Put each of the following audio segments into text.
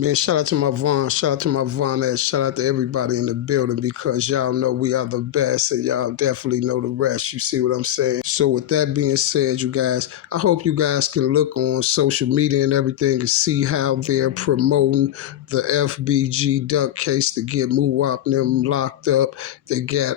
Man, shout out to my Vaughn, shout out to my Vaughnettes, shout out to everybody in the building because y'all know we are the best and y'all definitely know the rest. You see what I'm saying? So with that being said, you guys, I hope you guys can look on social media and everything and see how they're promoting the FBG Duck case to get Muwap and them locked up. They got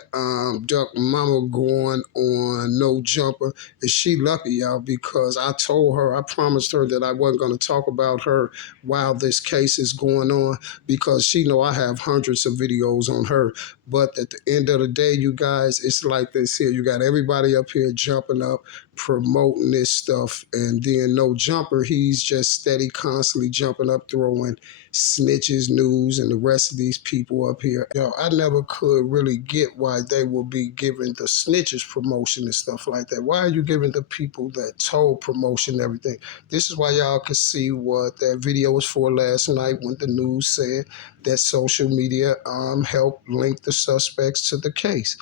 Duck Mama going on No Jumper. And she lucky, y'all, because I told her, I promised her that I wasn't going to talk about her while this case is going on because she know I have hundreds of videos on her. But at the end of the day, you guys, it's like this here. You got everybody up here jumping up, promoting this stuff, and then No Jumper, he's just steady, constantly jumping up, throwing snitches news and the rest of these people up here. Yo, I never could really get why they will be giving the snitches promotion and stuff like that. Why are you giving the people that told promotion and everything? This is why y'all can see what that video was for last night when the news said that social media helped link the suspects to the case,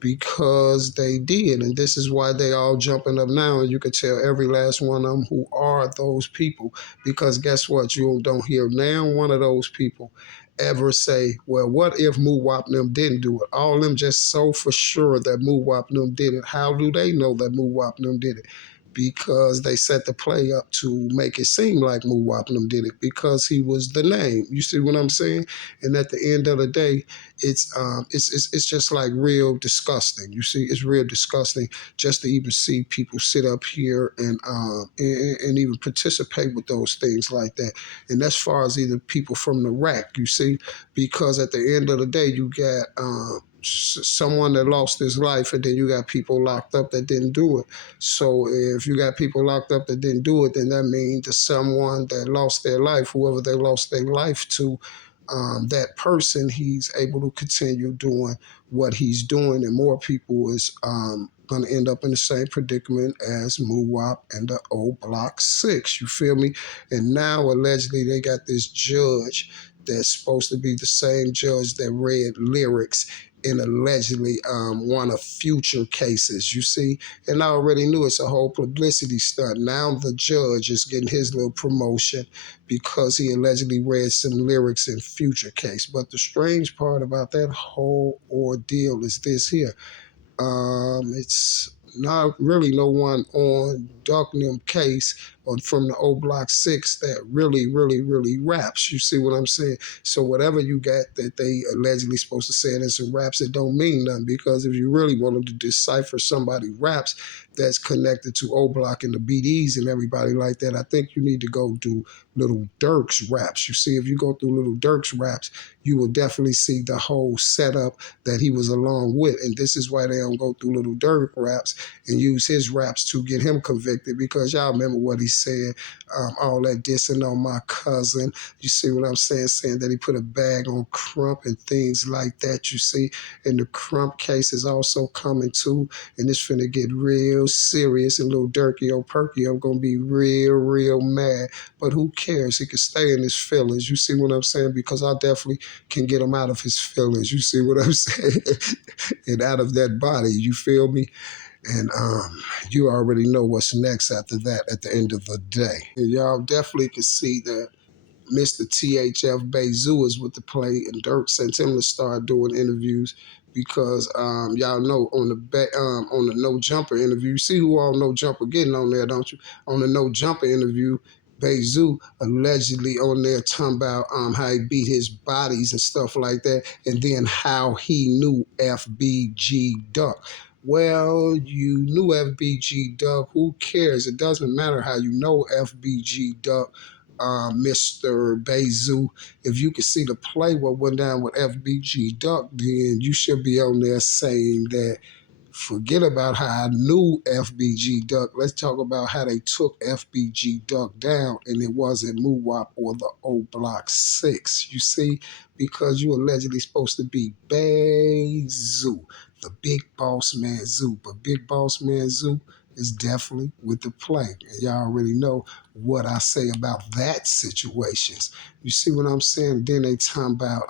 because they did. And this is why they all jumping up now. And you can tell every last one of them who are those people, because guess what? You don't hear now one of those people ever say, well, what if Muwap and them didn't do it? All of them just so for sure that Muwap and them did it. How do they know that Muwap and them did it? Because they set the play up to make it seem like Muwap and them did it because he was the name. You see what I'm saying? And at the end of the day, it's just like real disgusting. You see, it's real disgusting just to even see people sit up here and even participate with those things like that. And as far as either people from the rack, you see, because at the end of the day, you got someone that lost his life, and then you got people locked up that didn't do it. So if you got people locked up that didn't do it, then that means that someone that lost their life, whoever they lost their life to, that person, he's able to continue doing what he's doing, and more people is going to end up in the same predicament as Muwap and the OBlock 6. You feel me? And now allegedly they got this judge that's supposed to be the same judge that read lyrics in allegedly one of future cases, you see? And I already knew it's a whole publicity stunt. Now the judge is getting his little promotion because he allegedly read some lyrics in future case. But the strange part about that whole ordeal is this here. It's not really no one on Ducknum case or from the OBlock 6 that really raps. You see what I'm saying? So whatever you got that they allegedly supposed to say in some raps, it don't mean nothing, because if you really wanted to decipher somebody raps that's connected to OBlock and the BDs and everybody like that, I think you need to go do Little Durk's raps. You see, if you go through Little Durk's raps, you will definitely see the whole setup that he was along with. And this is why they don't go through Little Durk raps and use his raps to get him convicted, because y'all remember what he said, all that dissing on my cousin. You see what I'm saying? Saying that he put a bag on Crump and things like that, you see. And the Crump case is also coming too, and it's finna get real serious, and Little Durky Perky, I'm gonna be real mad. But who cares? He can stay in his feelings. You see what I'm saying? Because I definitely can get him out of his feelings. You see what I'm saying? And out of that body, you feel me? And you already know what's next after that at the end of the day. And y'all definitely can see that Mr. THF Bezoo is with the play, and Dirk sent him to start doing interviews because y'all know on the No Jumper interview, you see who all No Jumper getting on there, don't you? On the No Jumper interview, Bezoo allegedly on there talking about how he beat his bodies and stuff like that, and then how he knew FBG Duck. Well, you knew FBG Duck. Who cares? It doesn't matter how you know FBG Duck, Mr. Bezoo. If you can see the play what went down with FBG Duck, then you should be on there saying that forget about how I knew FBG Duck. Let's talk about how they took FBG Duck down, and it wasn't Muwap or the OBlock 6. You see, because you allegedly supposed to be Bezoo, the big boss man Zoo. But big boss man Zoo is definitely with the play. And y'all already know what I say about that situations. You see what I'm saying? Then they talking about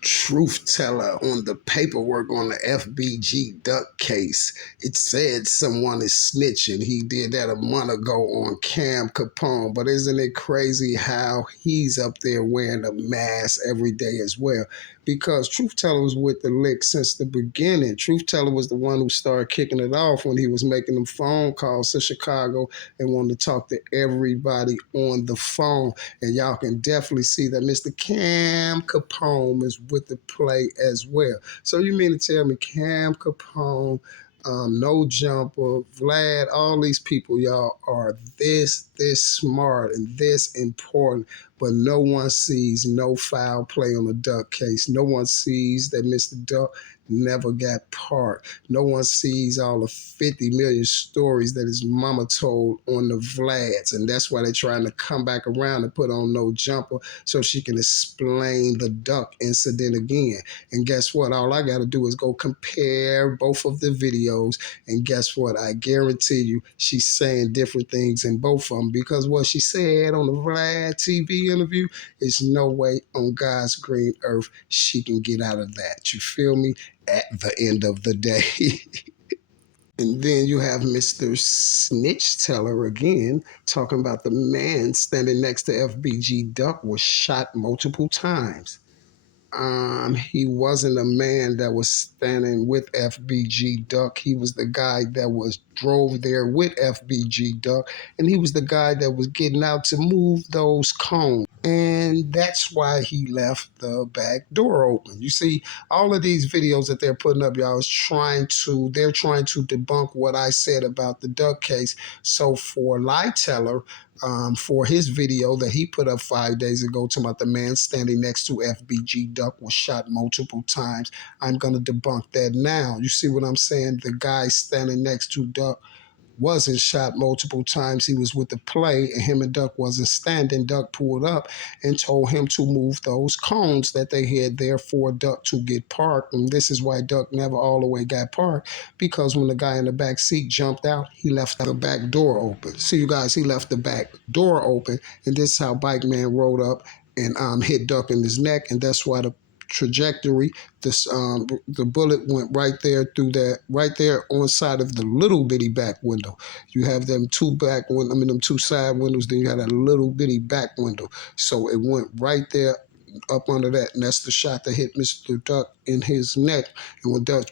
truth teller on the paperwork on the FBG duck case. It said someone is snitching. He did that a month ago on Cam Capone. But isn't it crazy how he's up there wearing a mask every day as well? Because Truth Teller was with the lick since the beginning. Truth Teller was the one who started kicking it off when he was making them phone calls to Chicago and wanted to talk to everybody on the phone. And y'all can definitely see that Mr. Cam Capone is with the play as well. So you mean to tell me Cam Capone, No Jumper, Vlad, all these people, y'all, are this smart and this important, but no one sees no foul play on the Duck case. No one sees that Mr. Duck never got parked. No one sees all the 50 million stories that his mama told on the Vlads, and that's why they're trying to come back around and put on No Jumper so she can explain the Duck incident again. And guess what? All I got to do is go compare both of the videos, and guess what? I guarantee you she's saying different things in both of them, because what she said on the Vlad TV interview is no way on God's green earth she can get out of that. You feel me? At the end of the day. And then you have Mr. Snitch Teller again talking about the man standing next to FBG Duck was shot multiple times. He wasn't a man that was standing with FBG Duck. He was the guy that was drove there with FBG Duck, and he was the guy that was getting out to move those cones. And that's why he left the back door open. You see, all of these videos that they're putting up, y'all, they're trying to debunk what I said about the Duck case. So for Lie Teller, for his video that he put up 5 days ago talking about the man standing next to FBG Duck was shot multiple times, I'm going to debunk that now. You see what I'm saying? The guy standing next to Duck wasn't shot multiple times. He was with the play, and him and Duck wasn't standing. Duck pulled up and told him to move those cones that they had there for Duck to get parked. And this is why Duck never all the way got parked, because when the guy in the back seat jumped out, he left the back door open. See, you guys, he left the back door open, and this is how Bike Man rode up and hit Duck in his neck, and that's why the trajectory, the bullet went right there through that, right there on side of the little bitty back window. You have them them two side windows, then you have that little bitty back window. So it went right there up under that, and that's the shot that hit Mr. Duck in his neck. And when Duck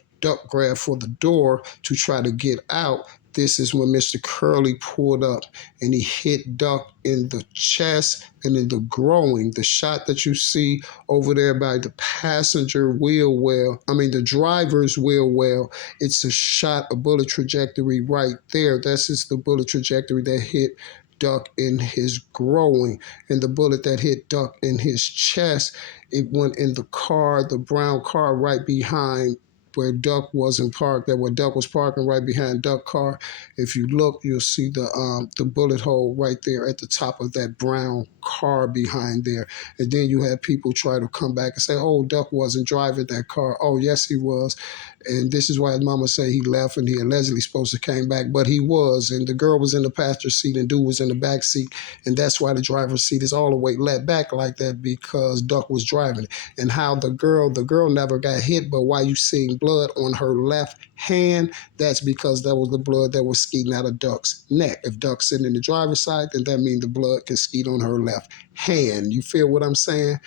grabbed for the door to try to get out, this is when Mr. Curly pulled up and he hit Duck in the chest and in the groin. The shot that you see over there by the passenger wheel well, the driver's wheel well, it's a shot, a bullet trajectory right there. That's just the bullet trajectory that hit Duck in his groin. And the bullet that hit Duck in his chest, it went in the car, the brown car right behind where Duck wasn't parked, where Duck was parking right behind Duck car. If you look, you'll see the bullet hole right there at the top of that brown car behind there. And then you had people try to come back and say, oh, Duck wasn't driving that car. Oh, yes, he was. And this is why his mama say he left and he allegedly supposed to came back, but he was. And the girl was in the passenger seat and dude was in the back seat. And that's why the driver's seat is all the way let back like that, because Duck was driving it. And how the girl never got hit, but why you seeing blood on her left hand, that's because that was the blood that was skeeting out of Duck's neck. If Duck's sitting in the driver's side, then that means the blood can skeet on her left hand. You feel what I'm saying?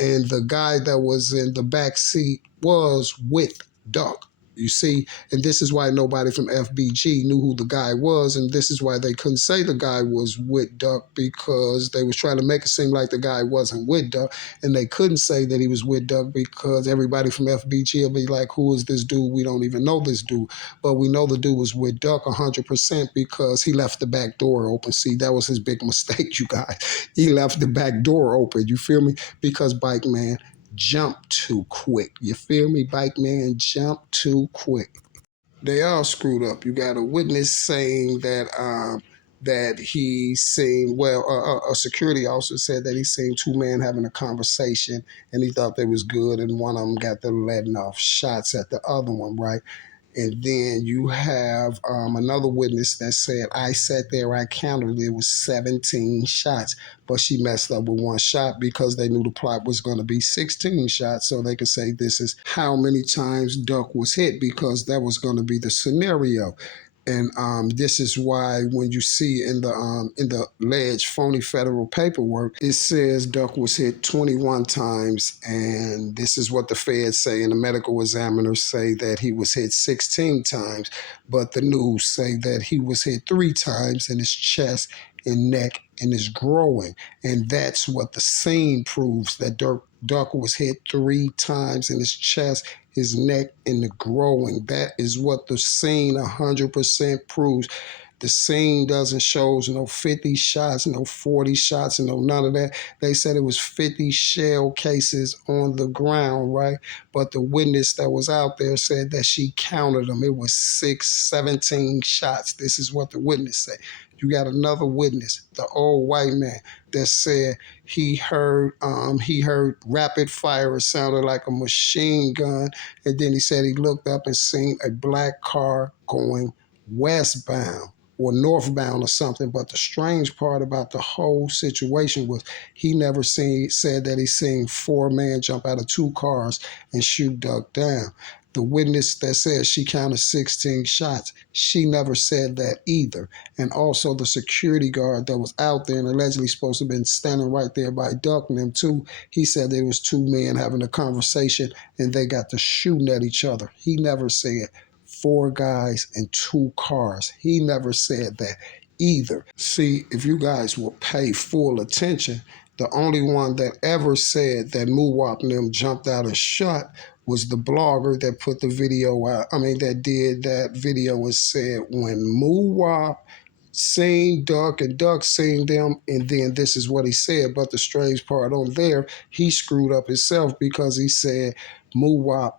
And the guy that was in the back seat was with Duck. You see, and this is why nobody from FBG knew who the guy was, and this is why they couldn't say the guy was with Duck, because they was trying to make it seem like the guy wasn't with Duck, and they couldn't say that he was with Duck because everybody from FBG will be like, who is this dude? We don't even know this dude. But we know the dude was with Duck 100% because he left the back door open. See, that was his big mistake, you guys. He left the back door open, you feel me? Because Bike Man jump too quick. You feel me? Bike Man jump too quick. They all screwed up. You got a witness saying that he seen, a security officer said that he seen two men having a conversation and he thought they was good, and one of them got the letting off shots at the other one, right? And then you have another witness that said, I sat there, I counted, it was 17 shots. But she messed up with one shot because they knew the plot was going to be 16 shots. So they could say this is how many times Duck was hit because that was going to be the scenario. And this is why when you see in the alleged phony federal paperwork, it says Duck was hit 21 times, and this is what the feds say, and the medical examiners say that he was hit 16 times, but the news say that he was hit 3 times in his chest and neck and is growing, and that's what the scene proves that Duck was hit 3 times in his chest, his neck, and the growing. That is what the scene 100% proves. The scene doesn't show no 50 shots, no 40 shots, and no none of that. They said it was 50 shell cases on the ground, right? But the witness that was out there said that she counted them. It was 17 shots. This is what the witness said. You got another witness, the old white man, that said he heard rapid fire. It sounded like a machine gun, and then he said he looked up and seen a black car going westbound or northbound or something. But the strange part about the whole situation was he never said that he seen 4 men jump out of 2 cars and shoot Duck down. The witness that said she counted 16 shots, she never said that either. And also the security guard that was out there and allegedly supposed to have been standing right there by Duck and them too, he said there was 2 men having a conversation and they got to shooting at each other. He never said 4 guys in 2 cars. He never said that either. See, if you guys will pay full attention, the only one that ever said that Muwap and them jumped out and shot was the blogger that put the video out. That did that video and said when Muwap seen Duck and Duck seen them, and then this is what he said. But the strange part on there, he screwed up himself because he said Muwap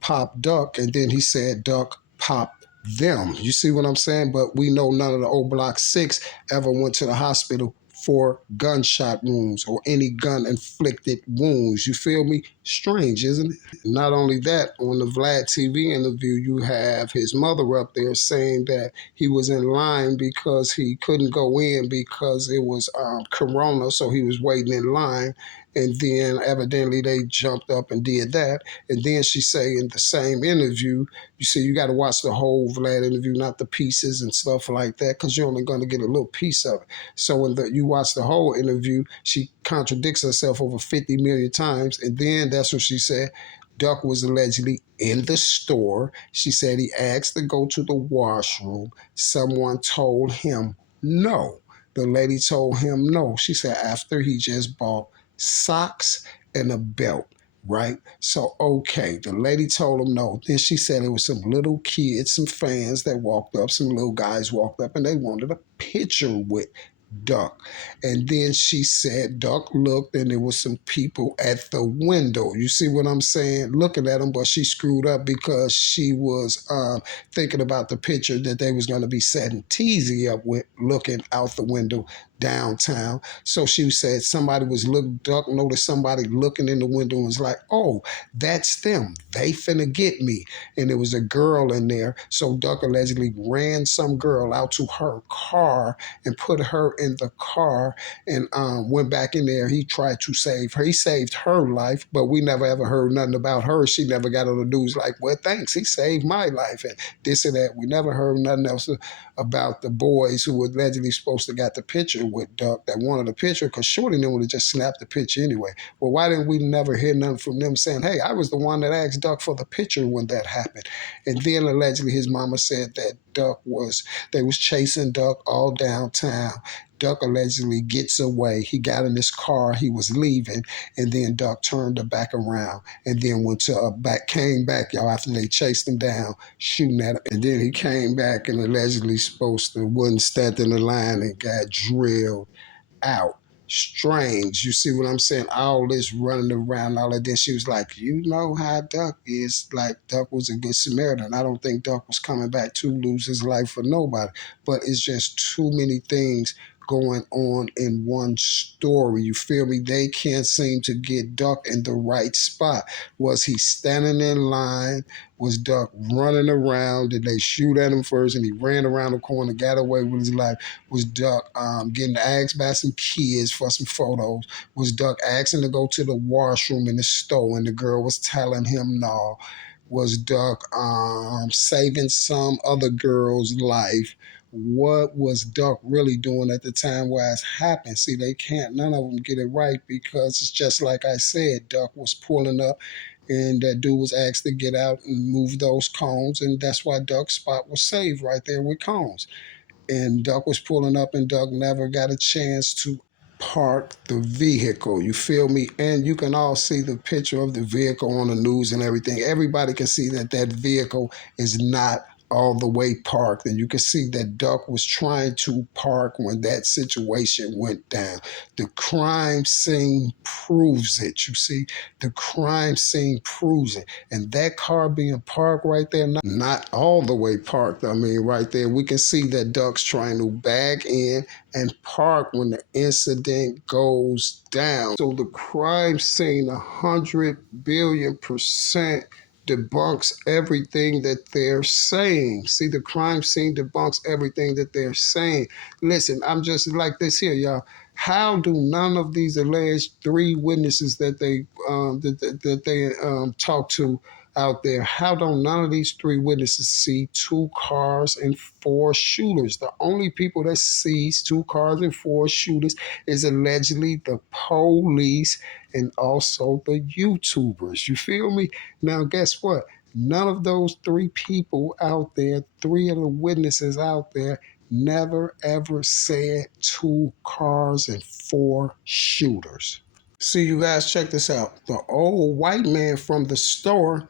popped Duck, and then he said Duck popped them. You see what I'm saying? But we know none of the OBlock 6 ever went to the hospital for gunshot wounds or any gun inflicted wounds. You feel me? Strange, isn't it? Not only that, on the Vlad TV interview, you have his mother up there saying that he was in line because he couldn't go in because it was Corona, so he was waiting in line. And then evidently they jumped up and did that. And then she say in the same interview, you see, you got to watch the whole Vlad interview, not the pieces and stuff like that, because you're only going to get a little piece of it. So when you watch the whole interview, she contradicts herself over 50 million times. And then that's what she said. Duck was allegedly in the store. She said he asked to go to the washroom. Someone told him no. The lady told him no. She said after he just bought socks and a belt, right? So, okay, the lady told him no. Then she said it was some little kids, some fans that walked up, some little guys walked up, and they wanted a picture with Duck. And then she said Duck looked and there was some people at the window. You see what I'm saying? Looking at him, but she screwed up because she was thinking about the picture that they was going to be setting Teasy up with, looking out the window downtown. So she said somebody was Duck noticed somebody looking in the window and was like, oh, that's them. They finna get me. And there was a girl in there. So Duck allegedly ran some girl out to her car and put her in the car and went back in there. He tried to save her. He saved her life, but we never ever heard nothing about her. She never got on the news like, well, thanks. He saved my life and this and that. We never heard nothing else about the boys who were allegedly supposed to got the picture with Duck that wanted the picture, because Shorty and them would have just snapped the picture anyway. Well, why didn't we never hear nothing from them saying, hey, I was the one that asked Duck for the picture when that happened? And then allegedly his mama said that they was chasing Duck all downtown. Duck allegedly gets away. He got in his car. He was leaving, and then Duck turned the back around, and then came back, y'all, after they chased him down, shooting at him. And then he came back and allegedly wasn't standing in the line and got drilled out. Strange. You see what I'm saying? All this running around, all that. Then she was like, you know how Duck is. Like, Duck was a good Samaritan. I don't think Duck was coming back to lose his life for nobody. But it's just too many things going on in one story. You feel me? They can't seem to get Duck in the right spot. Was he standing in line? Was Duck running around? Did they shoot at him first and he ran around the corner, got away with his life? Was Duck getting asked by some kids for some photos? Was Duck asking to go to the washroom in the store and the girl was telling him no? Was Duck saving some other girl's life? What was Duck really doing at the time where it happened? See, they can't, none of them get it right because it's just like I said, Duck was pulling up and that dude was asked to get out and move those cones, and that's why Duck's spot was saved right there with cones. And Duck was pulling up, and Duck never got a chance to park the vehicle. You feel me? And you can all see the picture of the vehicle on the news and everything. Everybody can see that that vehicle is not all the way parked, and you can see that Duck was trying to park when that situation went down. The crime scene proves it. You see, the crime scene proves it, and that car being parked right there, not all the way parked. I mean, right there, we can see that Duck's trying to bag in and park when the incident goes down. So the crime scene, 100 billion% debunks everything that they're saying. See, the crime scene debunks everything that they're saying. Listen, I'm just like this here, y'all. How do none of these alleged 3 witnesses that they talked to out there, how don't none of these 3 witnesses see 2 cars and 4 shooters? The only people that sees 2 cars and 4 shooters is allegedly the police and also the YouTubers. You feel me? Now, guess what? None of those 3 people out there, 3 of the witnesses out there, never ever said 2 cars and 4 shooters. See, you guys, check this out. The old white man from the store,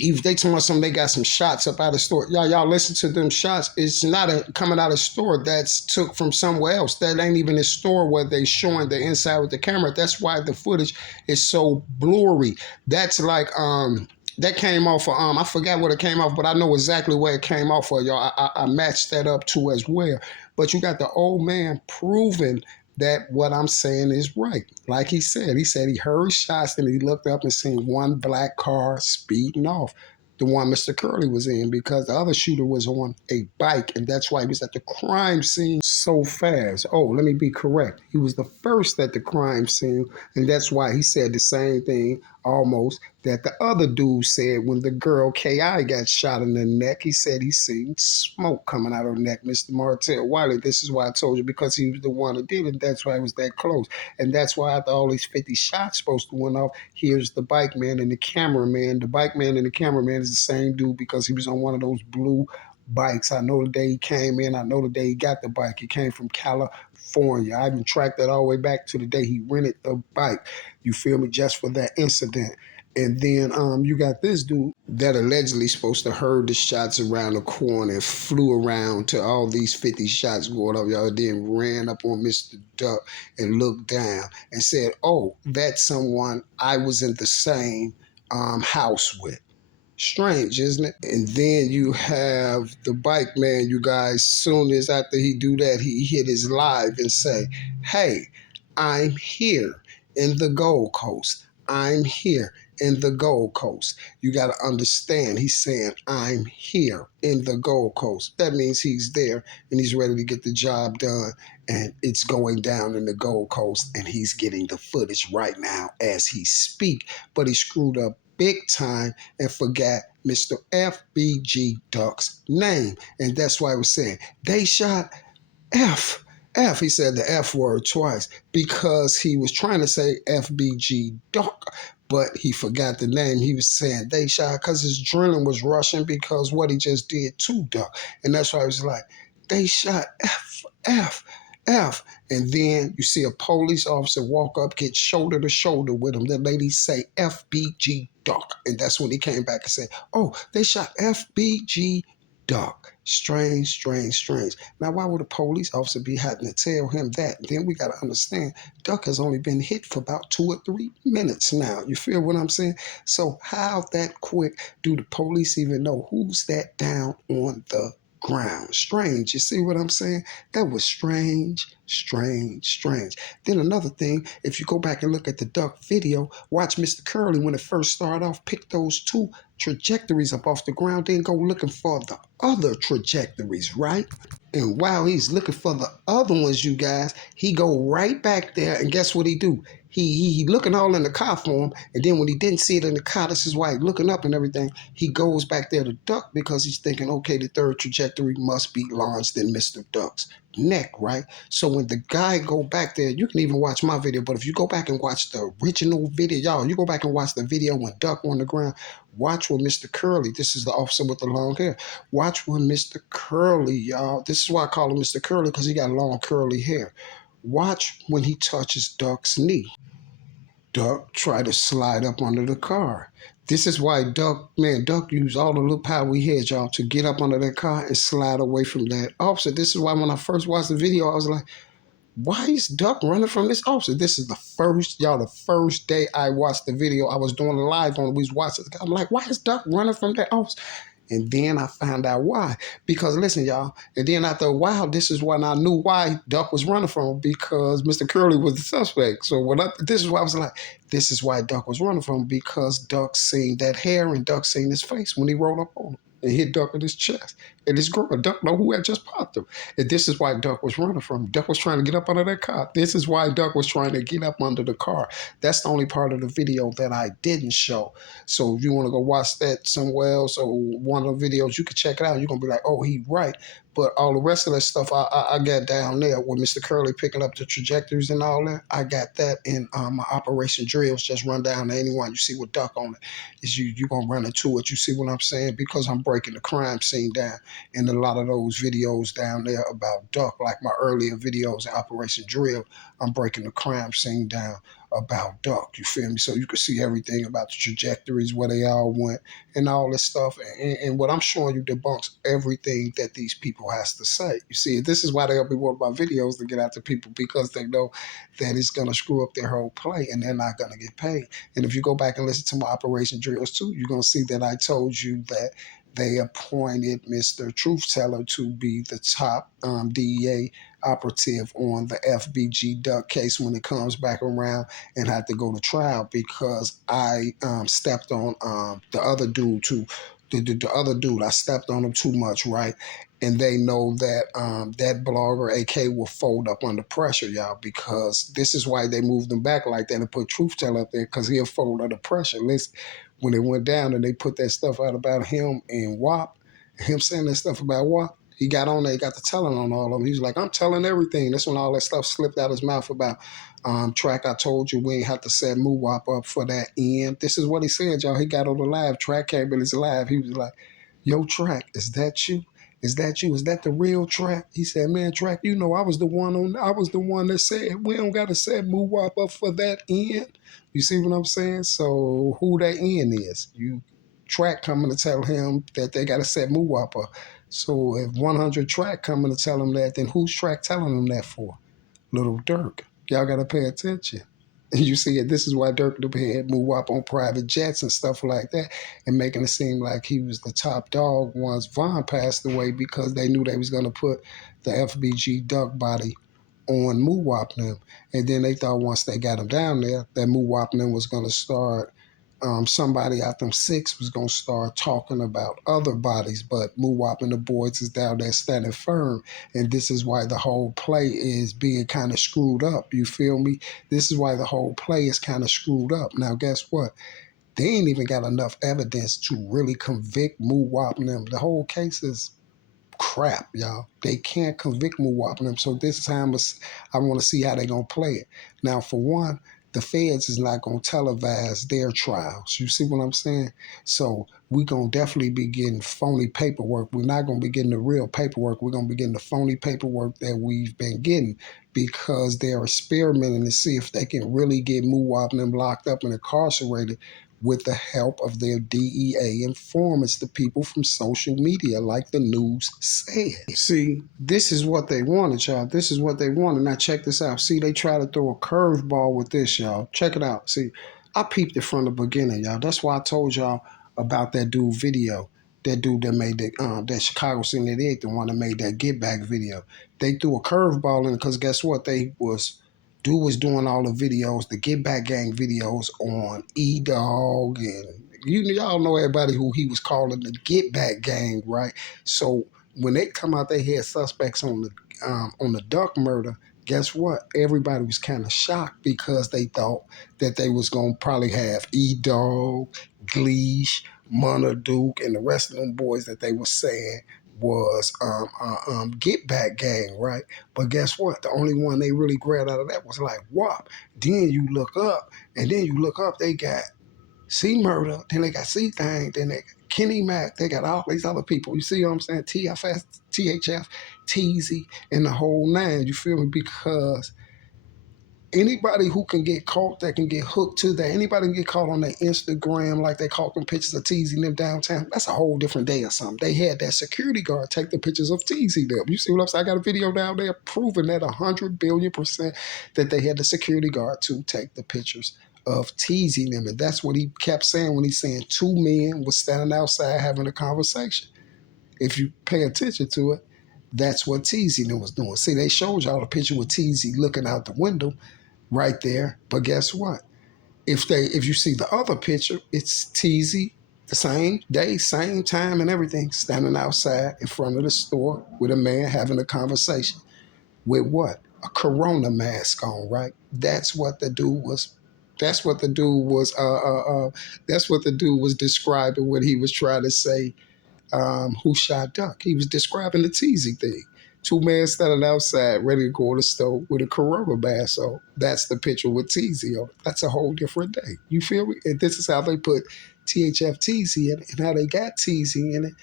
if they tell us something, they got some shots up out of the store. Y'all listen to them shots. It's not coming out of the store. That's took from somewhere else. That ain't even a store where they showing the inside with the camera. That's why the footage is so blurry. That's like that came off of I forgot what it came off, but I know exactly where it came off of, y'all. I matched that up too as well. But you got the old man proving that what I'm saying is right. Like he said he heard shots and he looked up and seen one black car speeding off, the one Mr. Curley was in, because the other shooter was on a bike, and that's why he was at the crime scene so fast. Oh, let me be correct. He was the first at the crime scene, and that's why he said the same thing almost that the other dude said when the girl K.I. got shot in the neck. He said he seen smoke coming out of her neck. Mr. Martell Wiley, this is why I told you, because he was the one who did it. That's why it was that close. And that's why after all these 50 shots supposed to went off, here's the bike man and the cameraman. The bike man and the cameraman is the same dude because he was on one of those blue bikes. I know the day he came in. I know the day he got the bike. He came from California. I even tracked that all the way back to the day he rented the bike. You feel me? Just for that incident. And then you got this dude that allegedly supposed to heard the shots around the corner and flew around to all these 50 shots going off, y'all, then ran up on Mr. Duck and looked down and said, oh, that's someone I was in the same house with. Strange, isn't it? And then you have the bike man, you guys, soon as after he do that, he hit his live and say, hey, I'm here in the Gold Coast. I'm here in the Gold Coast. You got to understand, he's saying, I'm here in the Gold Coast. That means he's there and he's ready to get the job done. And it's going down in the Gold Coast and he's getting the footage right now as he speak. But he screwed up big time and forgot Mr. FBG Duck's name. And that's why I was saying, they shot F. F, he said the F word twice because he was trying to say FBG Duck, but he forgot the name. He was saying they shot because his adrenaline was rushing because what he just did to Duck. And that's why I was like, they shot F, F, F. And then you see a police officer walk up, get shoulder to shoulder with him. The lady say FBG Duck. And that's when he came back and said, oh, they shot FBG Duck. Strange, strange, strange. Now, why would a police officer be having to tell him that? Then we got to understand, Duck has only been hit for about 2 or 3 minutes now. You feel what I'm saying? So how that quick do the police even know who's that down on the ground. Strange. You see what I'm saying? That was strange, strange, strange. Then another thing, if you go back and look at the duck video, watch Mr. Curly when it first started off, pick those two trajectories up off the ground, then go looking for the other trajectories, right? And while he's looking for the other ones, you guys, he go right back there, and guess what he do? He looking all in the car for him, and then when he didn't see it in the car, this is why he looking up and everything. He goes back there to Duck because he's thinking, okay, the third trajectory must be launched in Mr. Duck's neck, right? So when the guy go back there, you can even watch my video, but if you go back and watch the original video, y'all, you go back and watch the video when Duck on the ground, watch when Mr. Curly, this is the officer with the long hair, watch when Mr. Curly, y'all, this is why I call him Mr. Curly, because he got long curly hair. Watch when he touches Duck's knee. Duck try to slide up under the car. This is why Duck used all the little power he had, y'all, to get up under that car and slide away from that officer. This is why when I first watched the video, I was like, why is Duck running from this officer? This is the first day I watched the video. I was doing a live on, we was watching. I'm like, why is Duck running from that officer? And then I found out why. Because listen, y'all, and then after a while, this is when I knew why Duck was running from him, because Mr. Curly was the suspect. So this is why I was like, this is why Duck was running from him, because Duck seen that hair and Duck seen his face when he rolled up on him and hit Duck in his chest. And his girl, Duck know who had just popped him. And this is why Duck was running from him. Duck was trying to get up under that car. This is why Duck was trying to get up under the car. That's the only part of the video that I didn't show. So if you want to go watch that somewhere else or one of the videos, you can check it out. You're going to be like, oh, he right. But all the rest of that stuff I got down there with Mr. Curly picking up the trajectories and all that. I got that in my Operation Drills. Just run down to anyone you see with Duck on it. Is you're going to run into it. You see what I'm saying? Because I'm breaking the crime scene down in a lot of those videos down there about Duck, like my earlier videos in Operation Drill. I'm breaking the crime scene down about Duck, you feel me? So you can see everything about the trajectories, where they all went, and all this stuff. And what I'm showing you debunks everything that these people has to say. You see, this is why they'll be worried about videos to get out to people, because they know that it's going to screw up their whole play and they're not going to get paid. And if you go back and listen to my Operation Drills too, you're going to see that I told you that they appointed Mr. Truth Teller to be the top DEA operative on the FBG Duck case when it comes back around and had to go to trial, because I stepped on the other dude too. The other dude, I stepped on him too much, right? And they know that that blogger AK will fold up under pressure, y'all, because this is why they moved him back like that and put Truth Teller up there, because he'll fold under pressure. Listen, when it went down and they put that stuff out about him and WAP, him saying that stuff about WAP, he got on there, he got the telling on all of them. He was like, I'm telling everything. That's when all that stuff slipped out his mouth about Track. I told you we ain't have to set Muwap up for that end. This is what he said, y'all. He got on the live. Track came in his live. He was like, yo, Track, is that you? Is that you? Is that the real Track? He said, man, Track, you know, I was the one that said we don't gotta set Muwap up for that end. You see what I'm saying? So who that end is? You Track coming to tell him that they gotta set Muwap up. So if 100 Track coming to tell him that, then who's Track telling him that for? Little Dirk. Y'all gotta pay attention. And you see it, this is why Dirk had moved up on private jets and stuff like that, and making it seem like he was the top dog once Vaughn passed away, because they knew they was gonna put the FBG Duck body on Muwap them. And then they thought once they got him down there, that Muwap them was gonna start somebody out them six was going to start talking about other bodies, but Muwap and the boys is down there standing firm. And this is why the whole play is being kind of screwed up. You feel me? This is why the whole play is kind of screwed up. Now, guess what? They ain't even got enough evidence to really convict Muwap and them. The whole case is crap, y'all. They can't convict Muwap and them. So this time I want to see how they going to play it. Now, for one, the feds is not going to televise their trials. You see what I'm saying? So we're going to definitely be getting phony paperwork. We're not going to be getting the real paperwork. We're going to be getting the phony paperwork that we've been getting, because they're experimenting to see if they can really get Muwap and them locked up and incarcerated with the help of their DEA informants, the people from social media, like the news said. See, this is what they wanted, y'all. This is what they wanted. Now check this out. See, they try to throw a curveball with this, y'all. Check it out. See, I peeped it from the beginning, y'all. That's why I told y'all about that dude video that dude that made that Chicago City 88, the one that made that Get Back video. They threw a curveball in because guess what? Dude was doing all the videos, the Get Back Gang videos on E-Dog, and y'all know everybody who he was calling the Get Back Gang, right? So when they come out, they had suspects on the Duck murder. Guess what? Everybody was kind of shocked because they thought that they was gonna probably have E-Dog, Gleesh, Duke, and the rest of them boys that they were saying was Get Back Gang, right? But guess what? The only one they really grabbed out of that was like WAP. Then you look up, they got C Murder, then they got C Thang, then they got Kenny Mac, they got all these other people. You see what I'm saying? TFS, THF, Teasy, and the whole nine. You feel me? Because anybody who can get caught, that can get hooked to that, anybody can get caught on their Instagram like they caught them pictures of teasing them downtown, that's a whole different day or something. They had that security guard take the pictures of teasing them. You see what I'm saying? I got a video down there proving that 100 billion% that they had the security guard to take the pictures of teasing them. And that's what he kept saying when he's saying two men was standing outside having a conversation. If you pay attention to it, that's what teasing them was doing. See, they showed y'all the picture with Teasy looking out the window right there. But guess what? If you see the other picture, it's Teasy, the same day, same time, and everything, standing outside in front of the store with a man having a conversation with what? A Corona mask on, right? That's what the dude was. That's what the dude was. That's what the dude was describing when he was trying to say who shot Duck. He was describing the teasing thing. Two men standing outside ready to go to the store with a Corona mask. So that's the picture with Teasy on it. That's a whole different day. You feel me? And this is how they put THF Teasy in it, and how they got Teasy in it.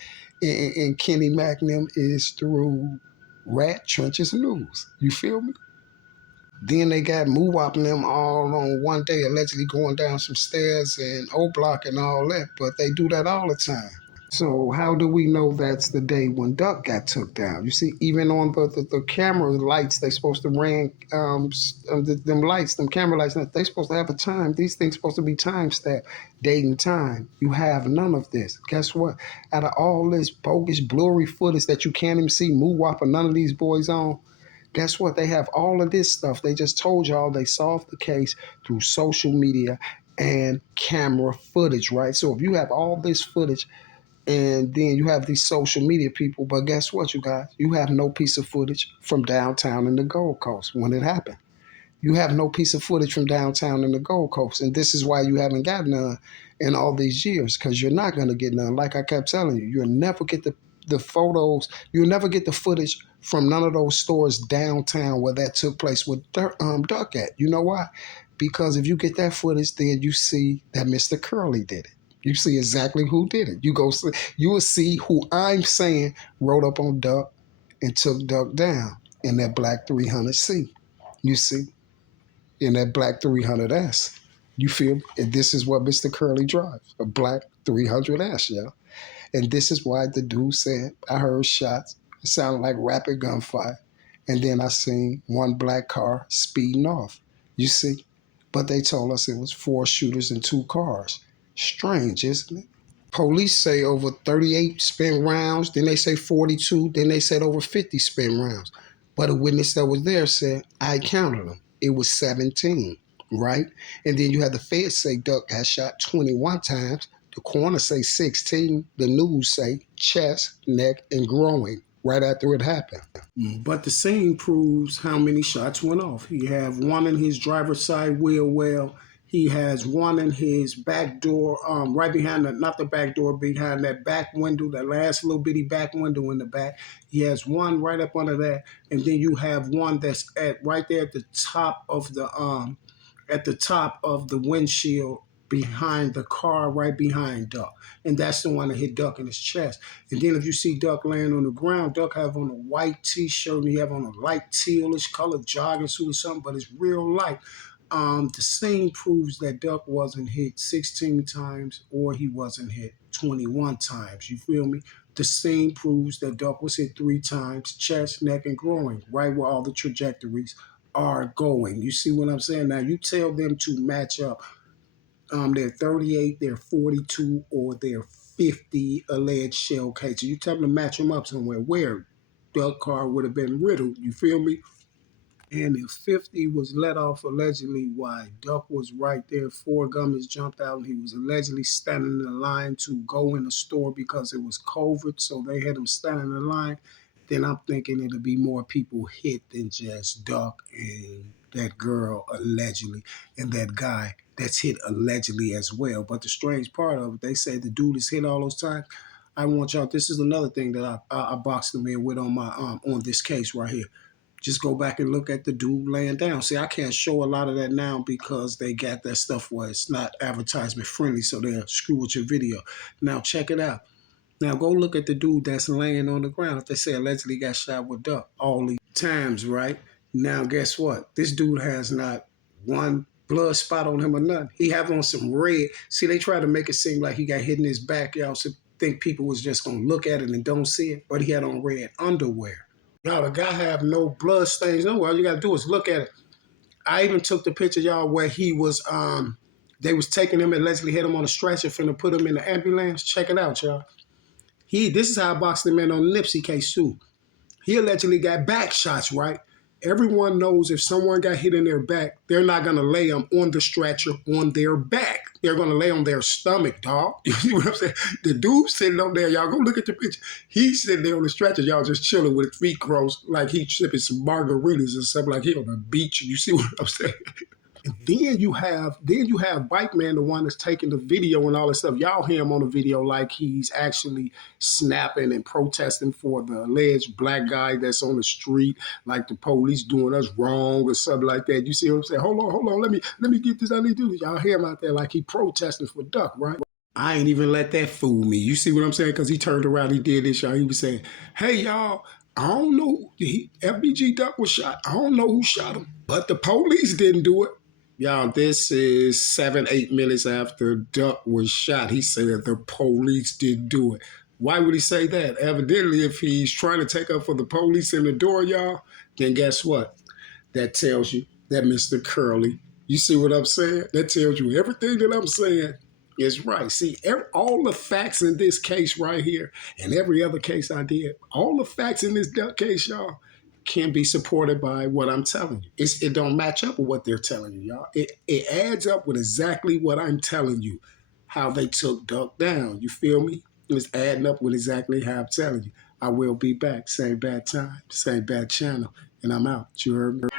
And Kenny Magnum is through Rat Trenches News. You feel me? Then they got Moowop and them all on one day allegedly going down some stairs and O-Block and all that, but they do that all the time. So how do we know that's the day when Duck got took down? You see, even on the camera lights, they supposed to ring them lights, them camera lights. They supposed to have a time. These things supposed to be time stamped, date and time. You have none of this. Guess what? Out of all this bogus, blurry footage that you can't even see Moowop or none of these boys on, guess what? They have all of this stuff. They just told y'all they solved the case through social media and camera footage, right? So if you have all this footage and then you have these social media people, but guess what, you guys? You have no piece of footage from downtown in the Gold Coast when it happened. You have no piece of footage from downtown in the Gold Coast. And this is why you haven't got none in all these years, because you're not going to get none. Like I kept telling you, you'll never get the photos, you'll never get the footage from none of those stores downtown where that took place with Duck at. You know why? Because if you get that footage, then you see that Mr. Curly did it. You see exactly who did it. You will see who I'm saying rode up on Duck and took Duck down in that black 300C. You see, in that black 300S. You feel? And this is what Mr. Curly drives, a black 300S, yeah. And this is why the dude said, I heard shots. It sounded like rapid gunfire. And then I seen one black car speeding off. You see? But they told us it was 4 shooters in 2 cars. Strange, isn't it? Police say over 38 spent rounds, then they say 42, then they said over 50 spent rounds. But a witness that was there said, I counted them. It was 17, right? And then you had the feds say Duck got shot 21 times. The coroner say 16. The news say chest, neck, and groin right after it happened. But the scene proves how many shots went off. He have one in his driver's side wheel well. He has one in his back door, right behind not the back door, behind that back window, that last little bitty back window in the back. He has one right up under that, and then you have one that's right there at the top of the windshield behind the car, right behind Duck. And that's the one that hit Duck in his chest. And then if you see Duck laying on the ground, Duck have on a white t-shirt and he have on a light tealish colored jogging suit or something, but it's real light. The scene proves that Duck wasn't hit 16 times or he wasn't hit 21 times. You feel me? The scene proves that Duck was hit 3 times, chest, neck, and groin, right where all the trajectories are going. You see what I'm saying? Now, you tell them to match up. They're 38, they're 42, or they're 50 alleged shell cases. You tell them to match them up somewhere. Where? Duck car would have been riddled. You feel me? And if 50 was let off allegedly, why Duck was right there. Four gummits jumped out and he was allegedly standing in the line to go in the store because it was COVID. So they had him standing in the line. Then I'm thinking it'll be more people hit than just Duck and that girl allegedly and that guy that's hit allegedly as well. But the strange part of it, they say the dude is hit all those times. I want y'all. This is another thing that I boxed him in with on my on this case right here. Just go back and look at the dude laying down. See, I can't show a lot of that now because they got that stuff where it's not advertisement friendly, so they'll screw with your video. Now check it out. Now go look at the dude that's laying on the ground. If they say allegedly got shot with duck all these times, right? Now guess what? This dude has not one blood spot on him or nothing. He have on some red. See, they try to make it seem like he got hit in his back. Y'all should think people was just gonna look at it and don't see it, but he had on red underwear. Y'all, the guy have no blood stains nowhere. All you gotta do is look at it. I even took the picture, y'all, where he was, they was taking him and allegedly had him on a stretcher finna put him in the ambulance. Check it out, y'all. This is how I boxed him in on the Nipsey case too. He allegedly got back shots, right? Everyone knows if someone got hit in their back, they're not going to lay them on the stretcher on their back. They're going to lay on their stomach, dog. You see what I'm saying? The dude sitting up there, y'all go look at the picture. He's sitting there on the stretcher, y'all just chilling with his feet crossed like he's sipping some margaritas or something like he on the beach. You see what I'm saying? And then you have Bike Man, the one that's taking the video and all this stuff. Y'all hear him on the video like he's actually snapping and protesting for the alleged black guy that's on the street, like the police doing us wrong or something like that. You see what I'm saying? Hold on, let me get this. I need to do this. Y'all hear him out there like he protesting for Duck, right? I ain't even let that fool me. You see what I'm saying? Because he turned around, he did this, y'all. He was saying, hey, y'all, I don't know. FBG Duck was shot. I don't know who shot him, but the police didn't do it. Y'all, this is 7, 8 minutes after Duck was shot. He said the police didn't do it. Why would he say that? Evidently, if he's trying to take up for the police in the door, y'all, then guess what? That tells you that Mr. Curly, you see what I'm saying? That tells you everything that I'm saying is right. See, all the facts in this case right here and every other case I did, all the facts in this Duck case, y'all, can be supported by what I'm telling you. It don't match up with what they're telling you, y'all. It adds up with exactly what I'm telling you, how they took Duck down. You feel me? It's adding up with exactly how I'm telling you. I will be back. Same bad time, same bad channel, and I'm out. You heard me?